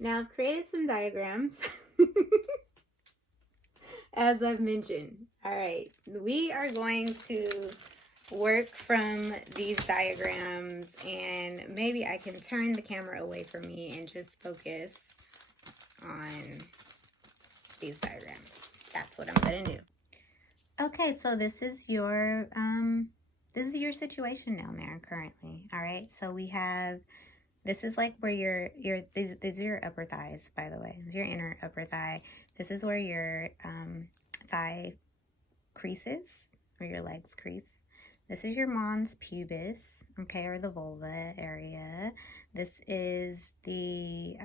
Now I've created some diagrams as I've mentioned. All right, we are going to work from these diagrams, and maybe I can turn the camera away from me and just focus on these diagrams. That's what I'm gonna do. Okay, so this is your situation down there currently. All right, so we have, this is like where these are your upper thighs, by the way. This is your inner upper thigh. This is where your thigh creases, or your legs crease. This is your mons pubis, okay, or the vulva area. This is the,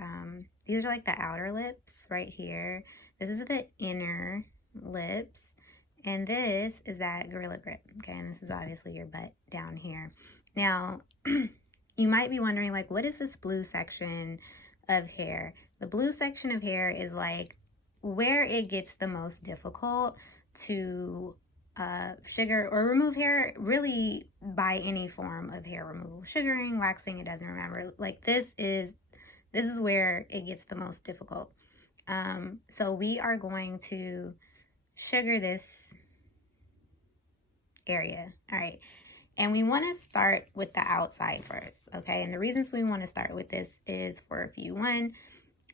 these are like the outer lips right here. This is the inner lips. And this is that gorilla grip, okay? And this is obviously your butt down here. Now, you might be wondering, like, what is this blue section of hair? The blue section of hair is like where it gets the most difficult to sugar or remove hair, really, by any form of hair removal. Sugaring, waxing, it doesn't matter. Like, this is where it gets the most difficult. So we are going to sugar this area. All right, and we want to start with the outside first, okay? And the reasons we want to start with this is for a few. One,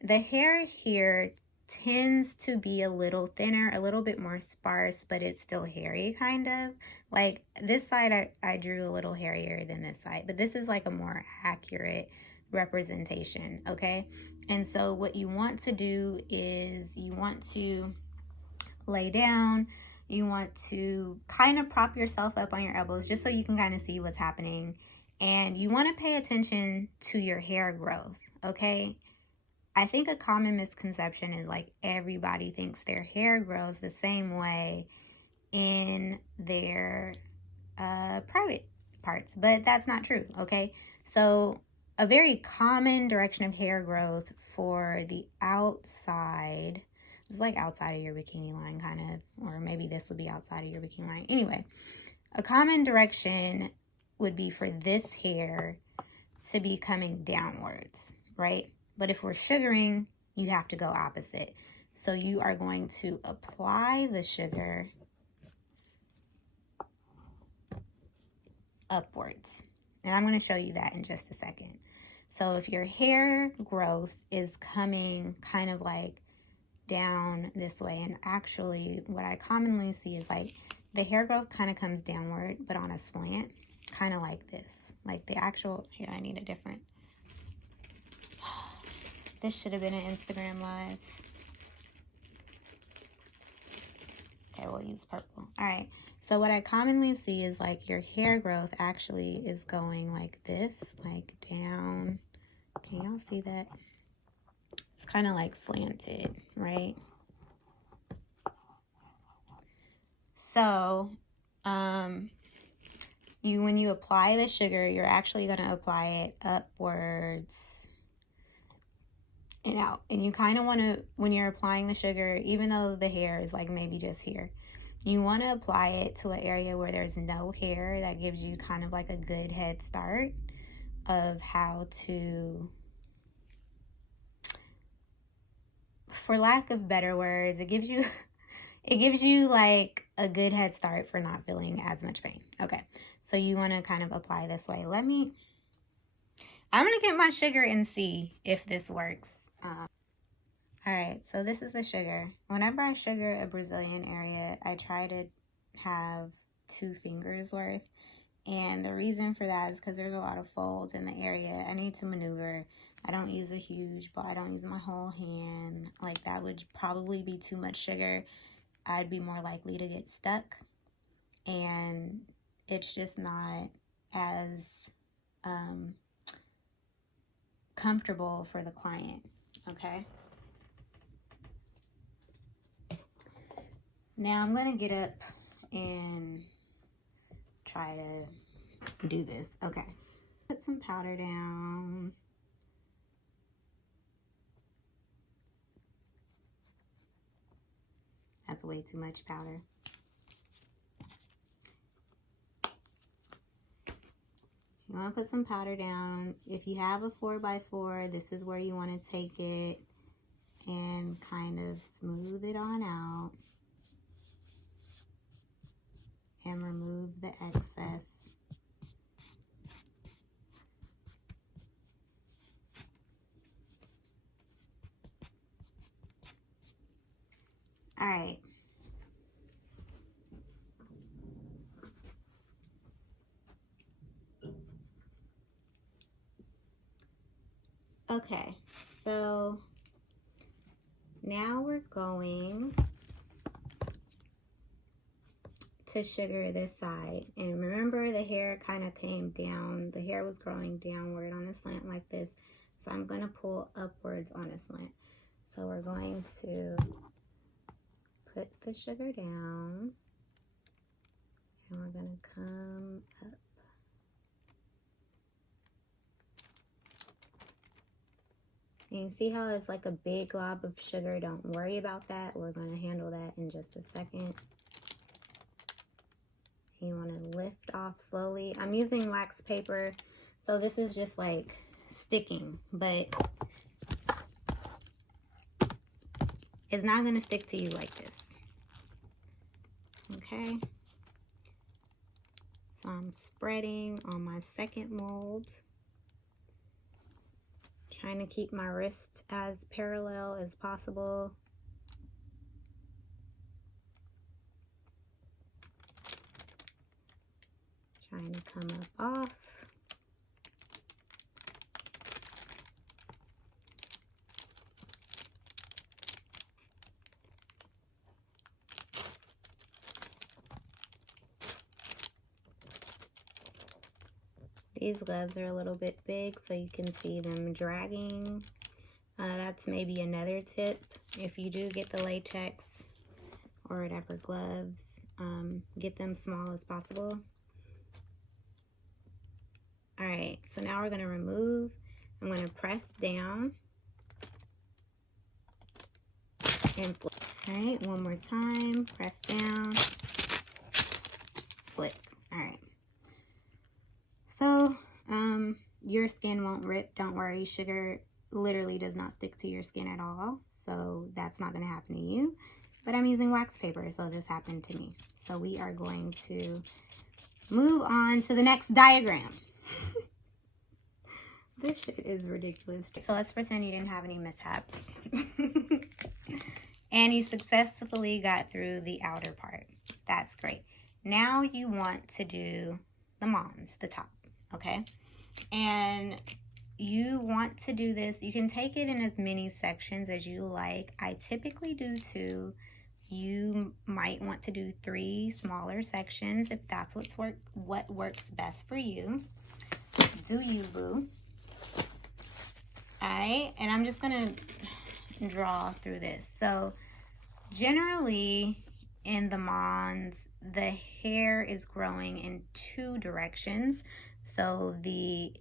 the hair here tends to be a little thinner, a little bit more sparse, but it's still hairy, kind of. Like this side I drew a little hairier than this side, but this is like a more accurate representation, okay? And so what you want to do is you want to lay down. You want to kind of prop yourself up on your elbows just so you can kind of see what's happening. And you want to pay attention to your hair growth, okay? I think a common misconception is like everybody thinks their hair grows the same way in their private parts, but that's not true, okay? So a very common direction of hair growth for the outside, it's like outside of your bikini line, kind of, or maybe this would be outside of your bikini line. Anyway, a common direction would be for this hair to be coming downwards, right? But if we're sugaring, you have to go opposite. So you are going to apply the sugar upwards. And I'm going to show you that in just a second. So if your hair growth is coming kind of like down this way, and actually what I commonly see is like the hair growth kind of comes downward but on a slant, kind of like this. Like the actual, here I need a different, this should have been an Instagram live. Okay, we'll use purple. All right, so what I commonly see is like your hair growth actually is going like this, like down. Can y'all see that? It's kind of like slanted, right? So, when you apply the sugar, you're actually going to apply it upwards and out. And you kind of want to, when you're applying the sugar, even though the hair is like maybe just here, you want to apply it to an area where there's no hair. That gives you kind of like a good head start of how to, for lack of better words, it gives you like a good head start for not feeling as much pain. Okay, so you want to kind of apply this way. I'm going to get my sugar and see if this works. All right, so this is the sugar. Whenever I sugar a Brazilian area, I try to have 2 fingers worth. And the reason for that is because there's a lot of folds in the area. I need to maneuver. I don't use a huge ball. I don't use my whole hand. Like, that would probably be too much sugar. I'd be more likely to get stuck. And it's just not as comfortable for the client, okay? Now I'm going to get up and try to do this. Okay. Put some powder down. That's way too much powder. You want to put some powder down. If you have a 4x4, this is where you want to take it and kind of smooth it on out and remove the excess. All right. Okay, so now we're going to sugar this side. And remember, the hair kind of came down. The hair was growing downward on a slant like this. So I'm going to pull upwards on a slant. So we're going to put the sugar down. And we're going to come up. And you see how it's like a big glob of sugar? Don't worry about that. We're going to handle that in just a second. You want to lift off slowly. I'm using wax paper, so this is just like sticking, but it's not going to stick to you like this. Okay. So I'm spreading on my second mold. Trying to keep my wrist as parallel as possible. Trying to come up off. These gloves are a little bit big, so you can see them dragging. That's maybe another tip. If you do get the latex or whatever gloves, get them small as possible. All right, so now we're gonna remove. I'm gonna press down and flip. All right, one more time, press down, flip. All right. So, your skin won't rip. Don't worry, sugar literally does not stick to your skin at all. So that's not gonna happen to you. But I'm using wax paper, so this happened to me. So we are going to move on to the next diagram. This shit is ridiculous. So let's pretend you didn't have any mishaps. And you successfully got through the outer part. That's great. Now you want to do the mons, the top, okay? And you want to do this, you can take it in as many sections as you like. I typically do 2. You might want to do 3 smaller sections if that's what works best for you. Do you, boo? All right, and I'm just gonna draw through this. So generally in the mons, the hair is growing in 2 directions. So the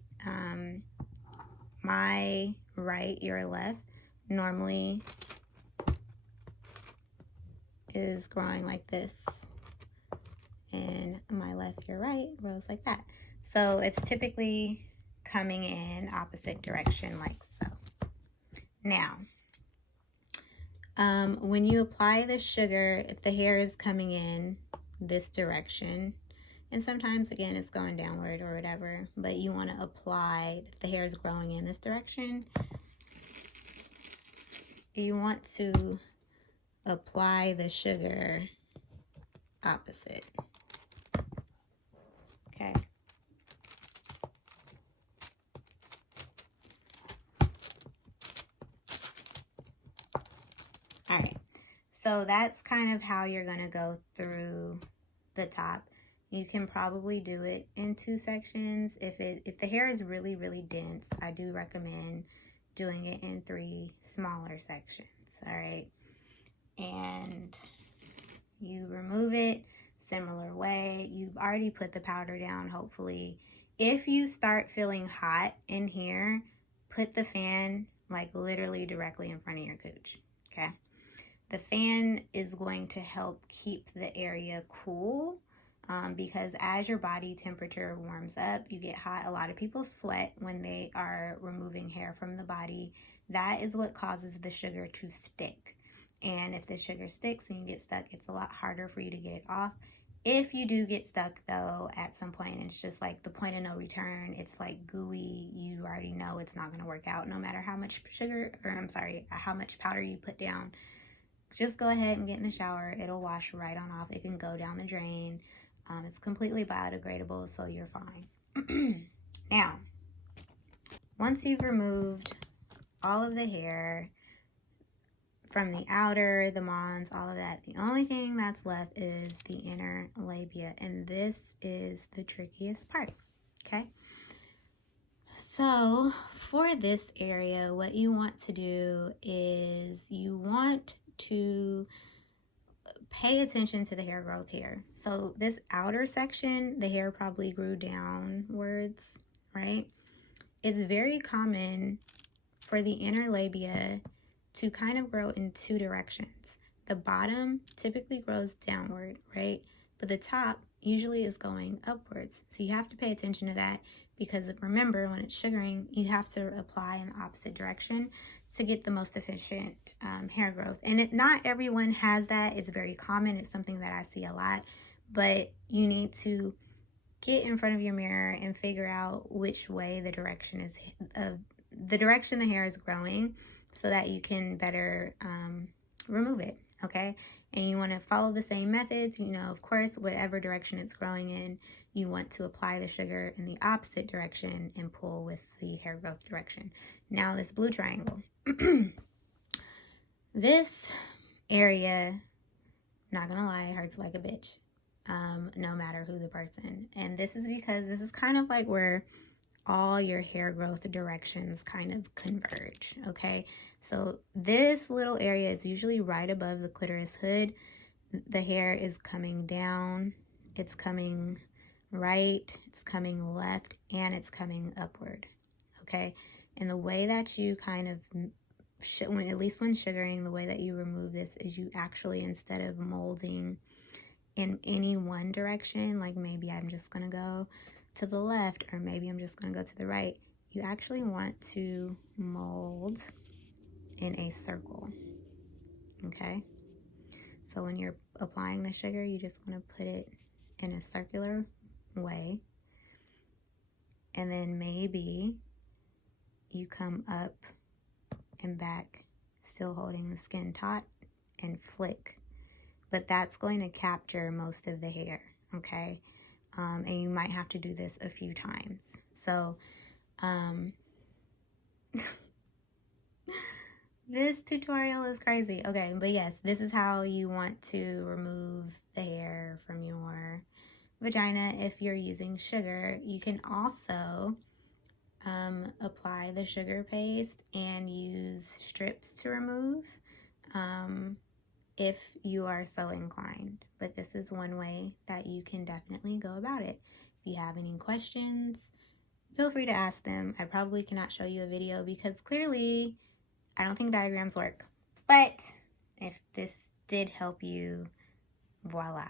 my right, your left, normally is growing like this, and my left, your right grows like that. So it's typically coming in opposite direction like so. Now, when you apply the sugar, if the hair is coming in this direction, and sometimes again it's going downward or whatever, but you want to apply, if the hair is growing in this direction, you want to apply the sugar opposite. Okay. All right. So that's kind of how you're going to go through the top. You can probably do it in 2 sections. If the hair is really, really dense, I do recommend doing it in 3 smaller sections. All right. And you remove it similar way. You've already put the powder down, hopefully. If you start feeling hot in here, put the fan like literally directly in front of your cooch, okay? The fan is going to help keep the area cool because as your body temperature warms up, you get hot. A lot of people sweat when they are removing hair from the body. That is what causes the sugar to stick. And if the sugar sticks and you get stuck, it's a lot harder for you to get it off. If you do get stuck though at some point, it's just like the point of no return. It's like gooey. You already know it's not going to work out no matter how much how much powder you put down. Just go ahead and get in the shower. It'll wash right on off. It can go down the drain. It's completely biodegradable, so you're fine. Now, once you've removed all of the hair from the outer, the mons, all of that, the only thing that's left is the inner labia, and this is the trickiest part, okay? So for this area, what you want to do is you want to pay attention to the hair growth here. So this outer section, the hair probably grew downwards, right? It's very common for the inner labia to kind of grow in two directions. The bottom typically grows downward, right? But the top usually is going upwards. So you have to pay attention to that, because remember, when it's sugaring, you have to apply in the opposite direction to get the most efficient hair growth. And not everyone has that. It's very common. It's something that I see a lot. But you need to get in front of your mirror and figure out which way the direction is, the direction the hair is growing, so that you can better remove it, okay? And you want to follow the same methods. You know, of course, whatever direction it's growing in, you want to apply the sugar in the opposite direction and pull with the hair growth direction. Now, this blue triangle. This area, not gonna lie, hurts like a bitch, no matter who the person. And this is because this is kind of like where all your hair growth directions kind of converge, okay? So this little area is usually right above the clitoris hood. The hair is coming down, it's coming right, it's coming left, and it's coming upward, okay? And the way that you kind of, at least when sugaring, the way that you remove this is you actually, instead of molding in any one direction, like maybe I'm just gonna go to the left, or maybe I'm just gonna go to the right, you actually want to mold in a circle, okay? So when you're applying the sugar, you just want to put it in a circular way, and then maybe you come up and back, still holding the skin taut, and flick. But that's going to capture most of the hair, okay? And you might have to do this a few times. So, this tutorial is crazy. Okay, but yes, this is how you want to remove the hair from your vagina if you're using sugar. You can also apply the sugar paste and use strips to remove if you are so inclined. But this is one way that you can definitely go about it. If you have any questions, feel free to ask them. I probably cannot show you a video because clearly I don't think diagrams work. But if this did help you, voila.